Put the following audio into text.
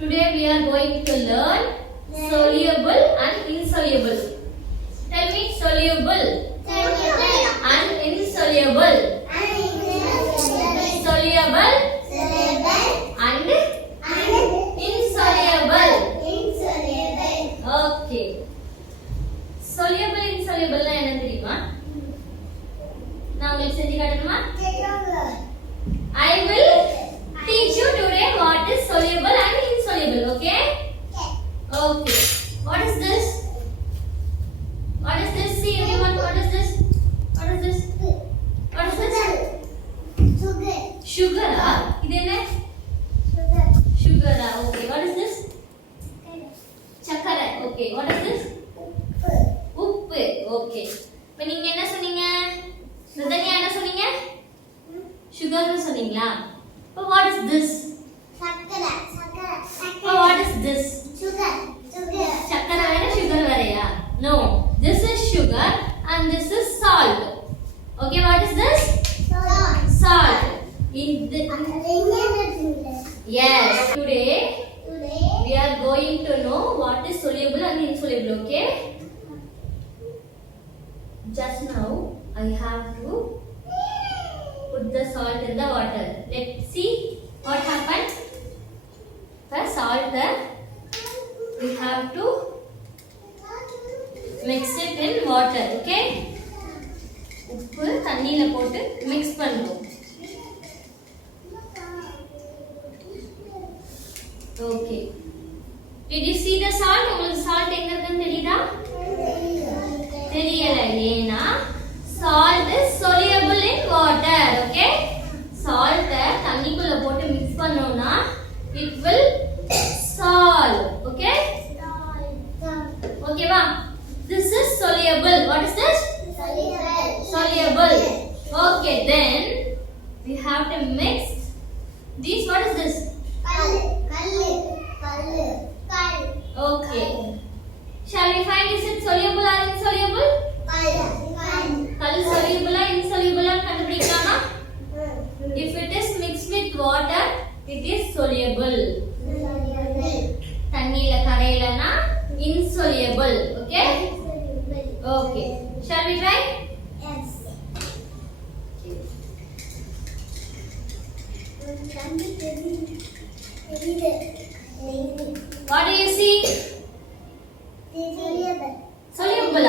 Today we are going to learn soluble and insoluble. Tell me soluble and insoluble. Soluble and insoluble. Okay. Soluble insoluble னா என்ன தெரியுமா? நான் உங்களுக்கு செஞ்சு காட்டணுமா? I will teach you today what is soluble and insoluble, okay? Okay. What is this? What is this? See everyone, what is this? What is this? What is this? Sugar. இது என்ன? Sugar. Okay. What is this? சக்கரை. Okay. What is this? உப்பு. Okay. இப்போ நீங்க என்ன சொன்னீங்க? சுதன்யா என்ன சொன்னீங்க? Sugar னு சொன்னீங்களா? இப்போ what is this? சக்கரை. இப்போ what is this? Sugar. சக்கரை வேற sugar வேறயா? No. This is sugar and this is salt. Okay, what is this? Salt. Yes. Today we are going to know what is soluble and insoluble, okay? Just now I have to put the salt in the water. Let's see what happened. The salt there, we have to mix it in water, okay? உப்பு தண்ணில போட்டு mix பண்ணுவோம். Okay. Did you see the salt? உங்களுக்கு salt எங்க இருக்குன்னு தெரியுதா? தெரியல ஏனா salt is soluble in water, okay? Salt தண்ணிக்குள்ள போட்டு mix பண்ணோம்னா it will solve, okay? Okay va? This is soluble. What is this? Soluble. Okay, then we have to mix these. What is this? Okay. Shall we find is it soluble or insoluble? Kal soluble or insoluble or கண்டுபிடிக்கலாமா? If it is mixed with water, it is soluble. தண்ணில கரையலனா insoluble, okay? Okay. Shall we try? Yes. What do you see? Soluble. Soluble.